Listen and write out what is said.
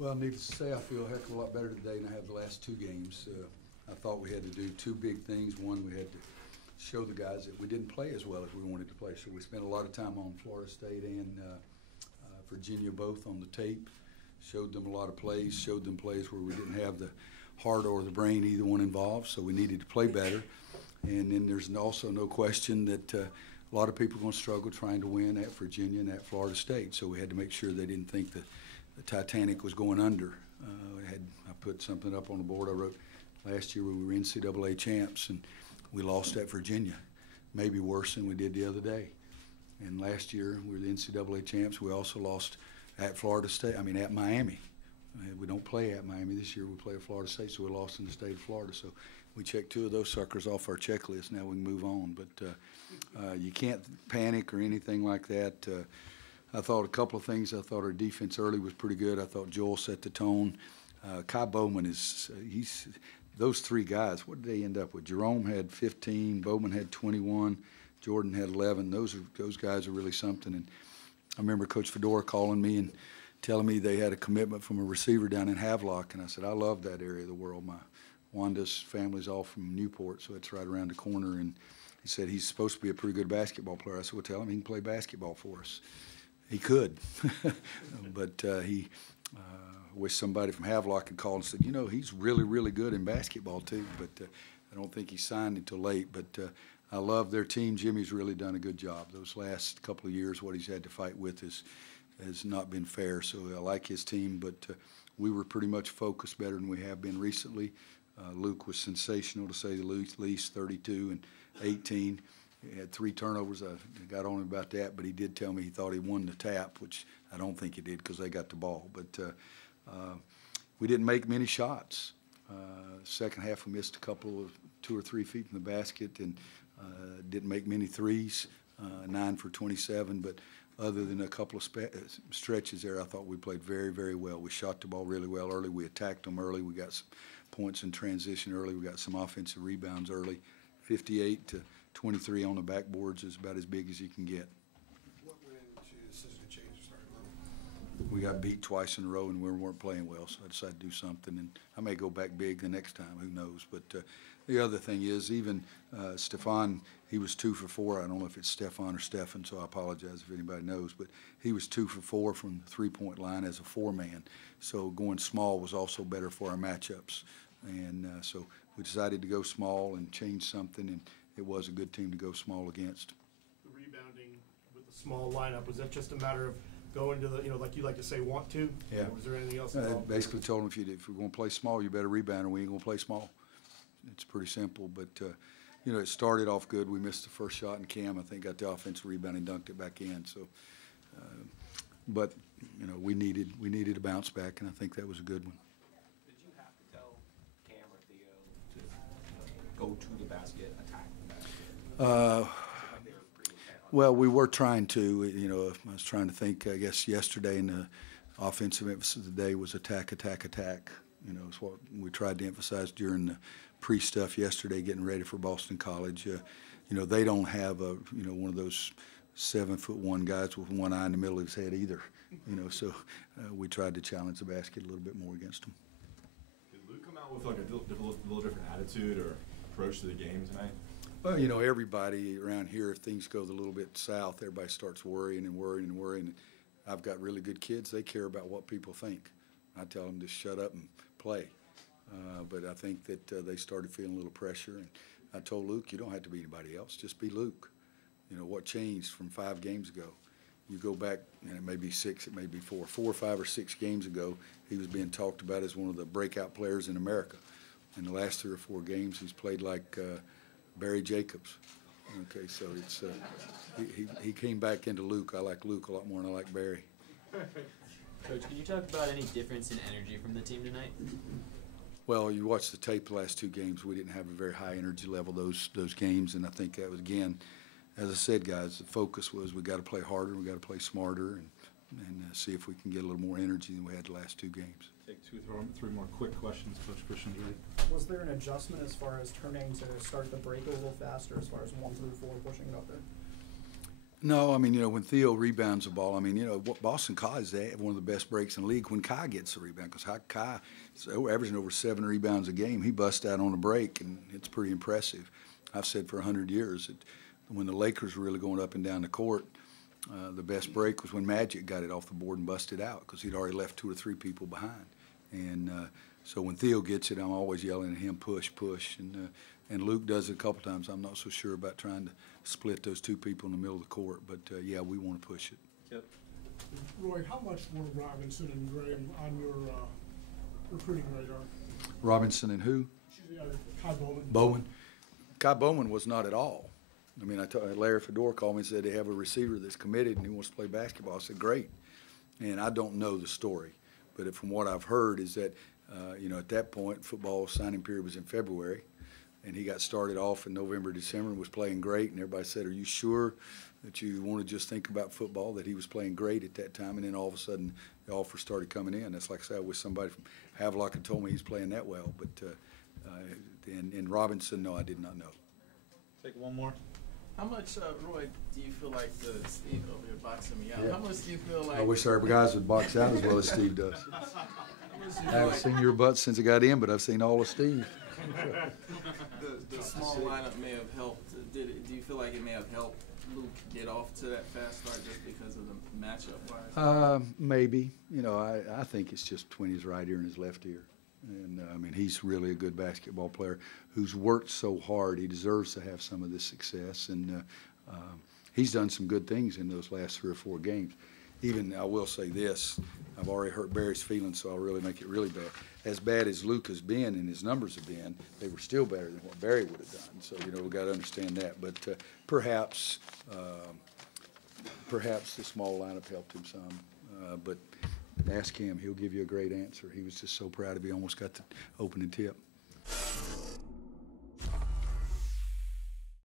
Well, needless to say, I feel a heck of a lot better today than I have the last two games. I thought we had to do two big things. One, we had to show the guys that we didn't play as well as we wanted to play. So we spent a lot of time on Florida State and Virginia both on the tape, showed them a lot of plays, showed them plays where we didn't have the heart or the brain, either one involved, so we needed to play better. And then there's also no question that a lot of people are going to struggle trying to win at Virginia and at Florida State, so we had to make sure they didn't think the Titanic was going under. I put something up on the board I wrote last year. We were NCAA champs, and we lost at Virginia, maybe worse than we did the other day. And last year we were the NCAA champs. We also lost at at Miami. We don't play at Miami this year. We play at Florida State, so we lost in the state of Florida. So we checked two of those suckers off our checklist. Now we can move on. But you can't panic or anything like that. I thought a couple of things. I thought our defense early was pretty good. I thought Joel set the tone. Kai Bowman he's those three guys. What did they end up with? Jerome had 15, Bowman had 21, Jordan had 11. Those guys are really something. And I remember Coach Fedora calling me and telling me they had a commitment from a receiver down in Havelock, and I said, I love that area of the world. Wanda's family's all from Newport, so it's right around the corner. And he said he's supposed to be a pretty good basketball player. I said, well, tell him he can play basketball for us. He could, but he wish somebody from Havelock had called and said, you know, he's really, really good in basketball too, but I don't think he signed until late. But I love their team. Jimmy's really done a good job. Those last couple of years, what he's had to fight with has not been fair, so I like his team, but we were pretty much focused better than we have been recently. Luke was sensational, to say the least, 32 and 18. He had 3 turnovers. I got on him about that, but he did tell me he thought he won the tap, which I don't think he did because they got the ball. But we didn't make many shots. Second half, we missed a couple of 2 or 3 feet from the basket and didn't make many threes, 9 for 27. But other than a couple of stretches there, I thought we played very, very well. We shot the ball really well early. We attacked them early. We got some points in transition early. We got some offensive rebounds early. 58 to 23 on the backboards is about as big as you can get. What went into the decision to change the starting lineup? We got beat twice in a row and we weren't playing well, so I decided to do something. And I may go back big the next time, who knows. But the other thing is, even Stefan, he was 2 for 4. I don't know if it's Stefan or Stefan, so I apologize if anybody knows. But he was 2 for 4 from the three-point line as a 4-man. So going small was also better for our matchups. And so we decided to go small and change something, and it was a good team to go small against. The rebounding with the small lineup, was that just a matter of going to the, like you like to say, want to? Yeah. Or was there anything else? Basically told them if we're going to play small, you better rebound, or we ain't going to play small. It's pretty simple, but it started off good. We missed the first shot, and Cam, I think, got the offensive rebound and dunked it back in. So, but we needed a bounce back, and I think that was a good one. Did you have to tell Cam or Theo to go to the basket, attack the basket? Well, we were trying to. I was trying to think. I guess yesterday, in the offensive emphasis of the day was attack, attack, attack. It's what we tried to emphasize during the pre-stuff yesterday, getting ready for Boston College. They don't have one of those 7'1" guys with one eye in the middle of his head either. So we tried to challenge the basket a little bit more against them. Did Luke come out with like a little different attitude or approach to the game tonight? Well, everybody around here, if things go a little bit south, everybody starts worrying and worrying and worrying. I've got really good kids. They care about what people think. I tell them to shut up and play. But I think that they started feeling a little pressure. And I told Luke, you don't have to be anybody else. Just be Luke. What changed from 5 games ago? You go back, and it may be 6, it may be 4. 4, 5, or 6 games ago, he was being talked about as one of the breakout players in America. In the last 3 or 4 games, he's played like Barry Jacobs. Okay, so it's he came back into Luke. I like Luke a lot more than I like Barry. Coach, can you talk about any difference in energy from the team tonight? Well, you watch the tape the last 2 games. We didn't have a very high energy level those games, and I think that was, again, as I said, guys, the focus was we got to play harder, we got to play smarter, and see if we can get a little more energy than we had the last 2 games. Take 2 or 3 more quick questions. Coach Christian's ready. Was there an adjustment as far as turning to start the break a little faster, as far as 1 through 4, pushing it up there? No, I mean, when Theo rebounds the ball, I mean, Boston College, they have one of the best breaks in the league when Kai gets the rebound, because Kai is averaging over 7 rebounds a game. He busts out on a break, and it's pretty impressive. I've said for 100 years that when the Lakers were really going up and down the court, the best break was when Magic got it off the board and busted out, because he'd already left 2 or 3 people behind. And so when Theo gets it, I'm always yelling at him, push, push. And Luke does it a couple times. I'm not so sure about trying to split those 2 people in the middle of the court, but yeah, we want to push it. Yep. Roy, how much were Robinson and Graham on your recruiting radar? Robinson and who? Kai Bowman. Bowen. Kai Bowman was not at all. I mean, Larry Fedor called me and said they have a receiver that's committed and he wants to play basketball. I said, great. And I don't know the story, but from what I've heard is that, at that point, football signing period was in February, and he got started off in November, December, and was playing great, and everybody said, are you sure that you want to just think about football, that he was playing great at that time, and then all of a sudden the offers started coming in. That's like I said, I wish somebody from Havelock had told me he's playing that well, but and Robinson, no, I did not know. Take one more. How much, Roy, do you feel like Steve over here boxing me out? Yeah. How much do you feel like? I wish our guys would box out as well as Steve does. I haven't seen your butt since I got in, but I've seen all of Steve. The small lineup may have helped. Do you feel like it may have helped Luke get off to that fast start just because of the matchup wise? Maybe. I think it's just between his right ear and his left ear. And, I mean, he's really a good basketball player who's worked so hard. He deserves to have some of this success. And he's done some good things in those last 3 or 4 games. Even, I will say this, I've already hurt Barry's feelings, so I'll really make it really bad. As bad as Luke has been and his numbers have been, they were still better than what Barry would have done. So, we've got to understand that. But perhaps the small lineup helped him some. But ask him. He'll give you a great answer. He was just so proud of you. Almost got the opening tip.